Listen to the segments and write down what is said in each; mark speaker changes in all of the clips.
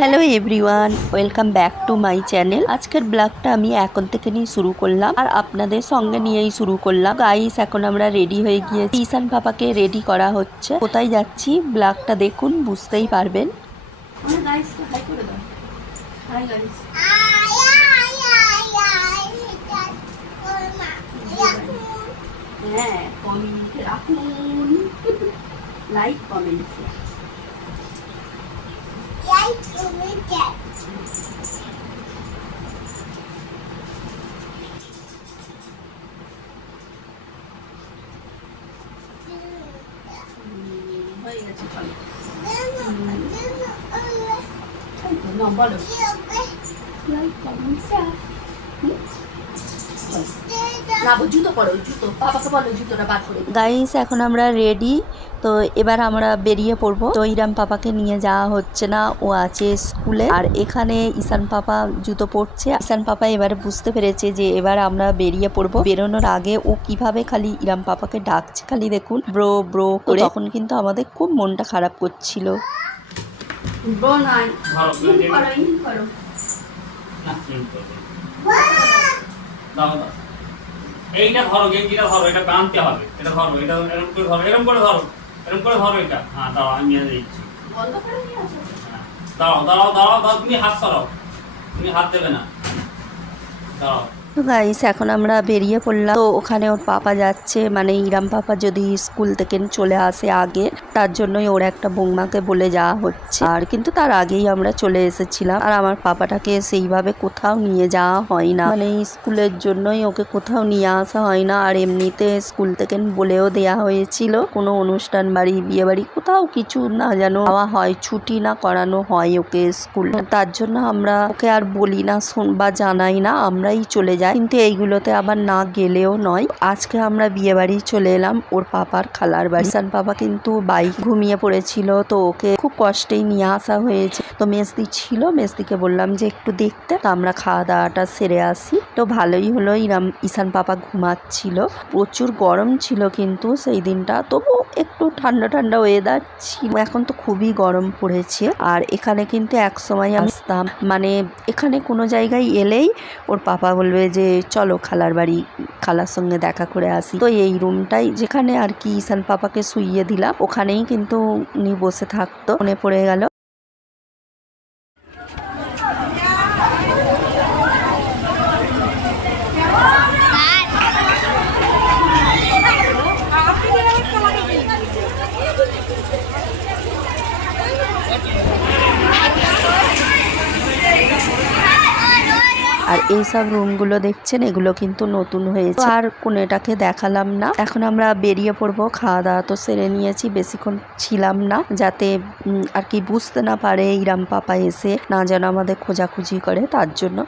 Speaker 1: Hello everyone, welcome back to my channel. আজকের ব্লগটা আমি এখন থেকে নিয়ে শুরু করলাম, আর আপনাদের সঙ্গে নিয়েই শুরু করলাম। গাইস এখন আমরা রেডি হয়ে গিয়েছি। ঈশান পাপাকে রেডি করা হচ্ছে। কোথায় যাচ্ছি? ব্লগটা দেখুন, বুঝতেই পারবেন। লাইক কমেন্ট হয়ে গেছে চলো না বলো লাইক কমেন্ট না জুতো পরো জুতো। পাপাকে বলো জুতোটা বার করে গাইস এখন আমরা রেডি তো এবার আমরা বেরিয়ে পড়ব। তো ইরাম পাপাকে নিয়ে যাওয়া হচ্ছে না। ও আছে স্কুলে। আর এখানে ঈশান পাপা জুতো পরছে। ঈশান পাপা এবারে বুঝতে পেরেছে যে এবার আমরা বেরিয়ে পড়ব। বেরোনোর আগে ও কীভাবে খালি ইরাম পাপাকে ডাকছে? খালি দেখুন ব্রো ব্রো করে। তখন কিন্তু আমাদের খুব মনটা খারাপ করছিল। করো,
Speaker 2: এইটা ধরো গেঞ্জিটা ধরো এটা প্রান্তে হবে এটা ধরো এটা এরকম করে ধরো এরকম করে ধরো এরকম করে ধরো এটা। হ্যাঁ দাও আমি নিয়ে দিচ্ছি।
Speaker 1: দাঁড়াও
Speaker 2: হ্যাঁ। দাঁড়াও দাঁড়াও দাঁড়াও দাও তুমি হাত সরাও তুমি হাত দেবে না। দাঁড়াও।
Speaker 1: গাইস এখন আমরা বেরিয়ে পড়লাম। তো ওখানে ওর পাপা যাচ্ছে। মানে ইরাম পাপা যদি স্কুল থেকে চলে আসে আগে, তার জন্যই ওর একটা বৌমাকে বলে যাওয়া হচ্ছে। আর কিন্তু তার আগেই আমরা চলে এসেছিলাম। আর আমার পাপাটাকে সেইভাবে কোথাও নিয়ে যাওয়া হয় না। মানে স্কুলের জন্যই ওকে কোথাও নিয়ে আসা হয় না। আর এমনিতে স্কুল থেকে বলেও দেয়া হয়েছিল। কোনো অনুষ্ঠান বাড়ি, বিয়ে বাড়ি, কোথাও কিছু না যেন হওয়া হয়। ছুটি না করানো হয় ওকে স্কুল। তার জন্য আমরা ওকে আর বলি না, শোন বা জানাই না। আমরাই চলে যাই। কিন্তু এইগুলোতে আবার না গেলেও নয়। আজকে আমরা বিয়ে বাড়ি চলে এলাম ওর পাপার খালার বাড়ি। সান পাপা কিন্তু বাইক ঘুমিয়ে পড়েছিল, তো ওকে খুব কষ্টেই নিয়ে আসা হয়েছে। তো মেসদি ছিল মেসদিকে বললাম যে একটু দেখতে। তো আমরা খাওয়া দাওয়াটা সেরে আসি। তো ভালোই হলো, ইরাম, ঈশান পাপা ঘুমাচ্ছিল। প্রচুর গরম ছিল কিন্তু সেই দিনটা। তবু একটু ঠান্ডা ঠান্ডা ওয়েদার ছিল। এখন তো খুবই গরম পড়েছে। আর এখানে কিন্তু এক সময় আসতাম। মানে এখানে কোনো জায়গায় এলেই ওর পাপা বলবে যে চলো খালার বাড়ি, খালার সঙ্গে দেখা করে আসি। তো এই রুমটাই যেখানে আর কি ঈশান পাপাকে শুইয়ে দিলাম, ওখানেই কিন্তু উনি বসে থাকতো। মনে পড়ে গেল আর এই এইসব রুমগুলো দেখছেন, এগুলো কিন্তু নতুন হয়েছে। আর কোনেটাকে দেখালাম না। এখন আমরা বেরিয়ে পড়ব, খাওয়া দাওয়া তো সেরে নিয়েছি, বেশিক্ষণ ছিলাম না, যাতে আর কি বুঝতে না পারে ইরাম পাপা এসে, না যেন আমাদের খোঁজাখুঁজি করে, তার জন্য।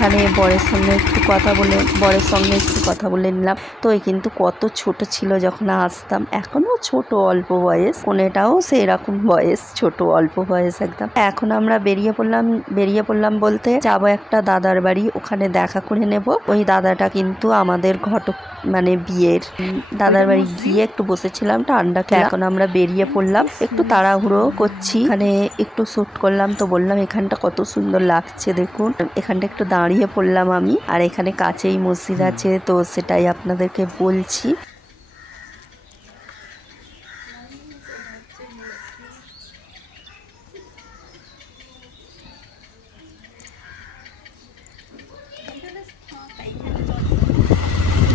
Speaker 1: এখানে বরের সঙ্গে একটু কথা বলে, বরের সঙ্গে একটু কথা বলে নিলাম। তো এই কিন্তু কত ছোট ছিল যখন আসতাম। এখনও ছোট, অল্প বয়স। কোনেটাও সেই রকম বয়স। ছোট, অল্প বয়স একদম। এখন আমরা বেরিয়ে পড়লাম বেরিয়ে পড়লাম বলতে যাব একটা দাদার বাড়ি। ওখানে দেখা করে নেব। ওই দাদাটা কিন্তু আমাদের ঘটক। মানে বিয়ের। দাদার বাড়ি গিয়ে একটু বসেছিলাম ঠান্ডা এখন আমরা বেরিয়ে পড়লাম। একটু তাড়াহুড়ো করছি। মানে একটু শ্যুট করলাম তো বললাম এখানটা কত সুন্দর লাগছে দেখুন। এখানটা একটু দাঁড়িয়ে পড়লাম আমি। আর এখানে কাছেই মসজিদ আছে তো সেটাই আপনাদেরকে বলছি।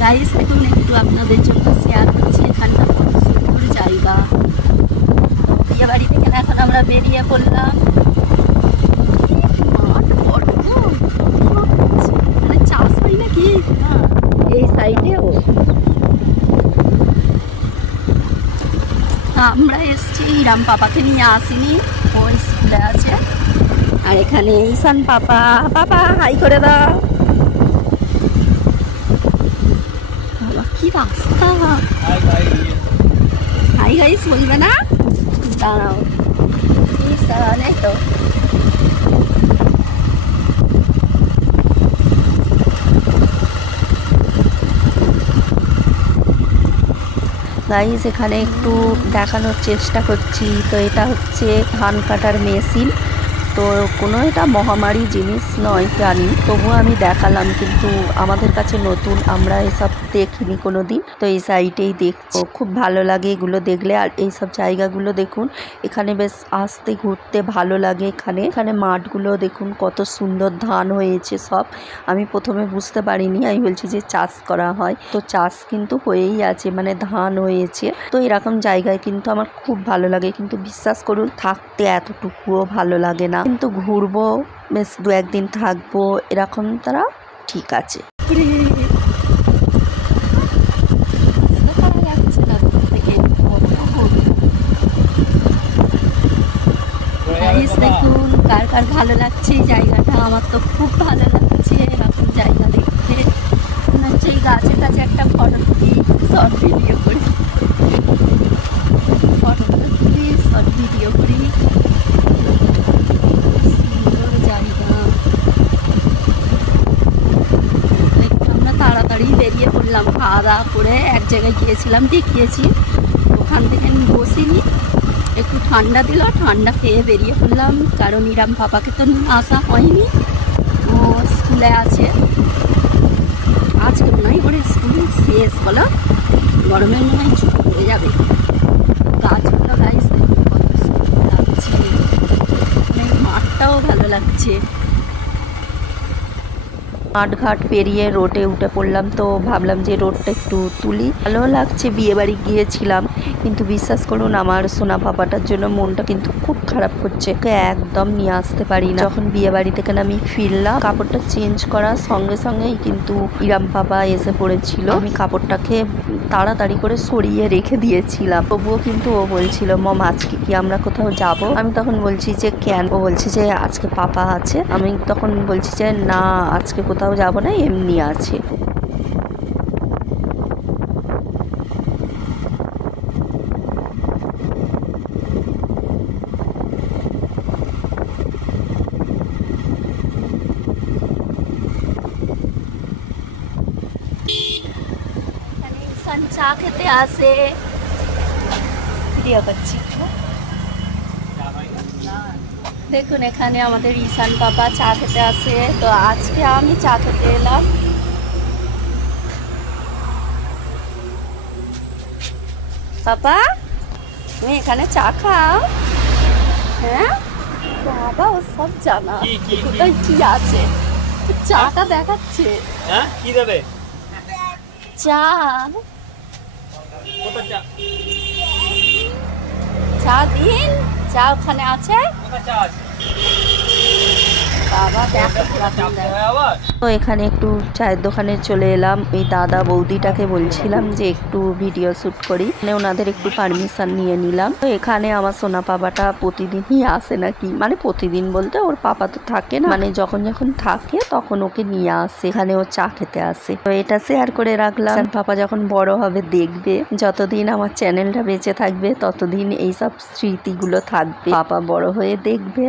Speaker 1: গাইস দেখুন একটু আপনাদের জন্য শেয়ার করছি এখানটা কত সুন্দর জায়গা। বিয়ে বাড়ি থেকে এখন আমরা বেরিয়ে পড়লাম। মানে চাষ বাড়ি নাকি? এই সাইডেও আমরা এসছি রাম পাপাকে নিয়ে আসিনি। ও স্কুলে আছে। আর এখানে ঈশান পাপা। পাপা হাই করে দাও। রাস্তা হাই গাইস বলবে না দাঁড়াও তো গাইজ এখানে একটু দেখানোর চেষ্টা করছি। তো এটা হচ্ছে ধান কাটার মেশিন। তো কোনো এটা মহামারী জিনিস নয় জানি। তবুও আমি দেখালাম কিন্তু আমাদের কাছে নতুন, আমরা এসব দেখিনি কোনো দিন তো এই সাইটেই দেখছি খুব ভালো লাগে এগুলো দেখলে। আর এইসব জায়গাগুলো দেখুন, এখানে বেশ আসতে ঘুরতে ভালো লাগে এখানে। এখানে মাঠগুলো দেখুন, কত সুন্দর ধান হয়েছে সব। আমি প্রথমে বুঝতে পারিনি, আমি বলছি যে চাষ করা হয়। তো চাষ কিন্তু হয়েই আছে মানে ধান হয়েছে। তো এরকম জায়গায় কিন্তু আমার খুব ভালো লাগে। কিন্তু বিশ্বাস করুন, থাকতে এতটুকুও ভালো লাগে না। কিন্তু ঘুরবো, বেশ দু একদিন থাকব, এরকম তারা ঠিক আছে। দেখুন, কার কার ভালো লাগছে এই জায়গাটা? আমার তো খুব ভালো লাগছে এরকম জায়গা দেখতে। মনে হচ্ছে এই গাছের কাছে একটা ফটো ভিডিও করি ফটোটা তুলি শর্ট ভিডিও করি সুন্দর জায়গা একটু আমরা তাড়াতাড়ি বেরিয়ে পড়লাম, খাওয়া দাওয়া করে এক জায়গায় গিয়েছিলাম দেখিয়েছি ওখান থেকে আমি বসিনি, একটু ঠান্ডা দিল, ঠান্ডা খেয়ে বেরিয়ে পড়লাম, কারণ ইরাম পাপাকে তো আসা হয়নি। ও স্কুলে আছে। আজকে হয় ওর স্কুল শেষ, বলো? গরমের মনে হয় ছুটি হয়ে যাবে। গাছগুলো দেখুন কত সুন্দর লাগছে। মানে মাঠটাও ভালো লাগছে। মাঠঘাট পেরিয়ে রোডে উঠে পড়লাম তো ভাবলাম যে রোডটা একটু তুলি। ভালো লাগছে বিয়ে বাড়ি গিয়েছিলাম, কিন্তু বিশ্বাস করুন আমার সোনা পাপাটার জন্য মনটা কিন্তু খুব খারাপ করছে। ওকে একদম নিয়ে আসতে পারি না। যখন বিয়ে বাড়ি থেকে আমি ফিরলাম, কাপড়টা চেঞ্জ করার সঙ্গে সঙ্গেই কিন্তু ইরাম পাপা এসে পড়েছিল। আমি কাপড়টাকে তাড়াতাড়ি করে সরিয়ে রেখে দিয়েছিলাম। তবুও কিন্তু ও বলছিল, মম, আজকে কি আমরা কোথাও যাব? আমি তখন বলছি যে, কেন? ও বলছে যে, আজকে পাপা আছে। আমি তখন বলছি যে, না, আজকে কোথাও যাব না এমনি আছে। চা খেতে আসে। ভিডিও করছি দেখুন এখানে আমাদের ঈশান পাপা চা খেতে আসে। তো আজকে আমি চা খেতে এলাম। পাপা তুমি এখানে চা খাও? হ্যাঁ? বাবা ও সব জানা? কোথায় কি আছে? চাটা দেখাচ্ছে।
Speaker 2: হ্যাঁ? কি দেবে?
Speaker 1: চা।
Speaker 2: চা?
Speaker 1: দিন। চা ওখানে আছে?
Speaker 2: চা আছে
Speaker 1: বাবা দেখো
Speaker 2: চাপ হয় আবার
Speaker 1: তো এখানে একটু চায়ের দোকানে চলে এলাম। এই দাদা বৌদিটাকে বলছিলাম যে একটু ভিডিও শ্যুট করি। মানে ওনাদের একটু পারমিশন নিয়ে নিলাম। তো এখানে আমার সোনা পাপাটা প্রতিদিনই আসে নাকি? মানে প্রতিদিন বলতে ওর পাপা তো থাকে না। মানে যখন যখন থাকে তখন ওকে নিয়ে আসে। এখানে ও চা খেতে আসে। তো এটা শেয়ার করে রাখলাম। পাপা যখন বড় হবে দেখবে। যতদিন আমার চ্যানেলটা বেঁচে থাকবে, ততদিন এইসব স্মৃতিগুলো থাকবে। পাপা বড় হয়ে দেখবে।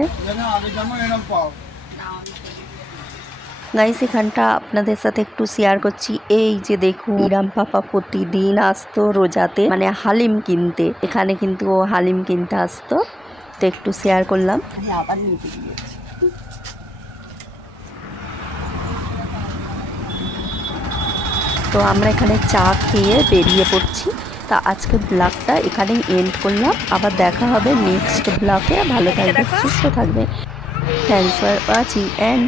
Speaker 1: গাইস এখানটা আপনাদের সাথে একটু শেয়ার করছি। এই যে দেখুন ইরাম পাপা প্রতিদিন আসতো রোজাতে মানে হালিম কিনতে। এখানে কিন্তু ও হালিম কিনতে আসতো। তো একটু শেয়ার করলাম। আবার তো আমরা এখানে চা খেয়ে বেরিয়ে পড়ছি। তা আজকে ব্লগটা এখানেই এন্ড করলাম। আবার দেখা হবে নেক্সট ব্লগে ভালো থাকবে সুস্থ থাকবে থ্যাংকস ফর ওয়াচিং অ্যান্ড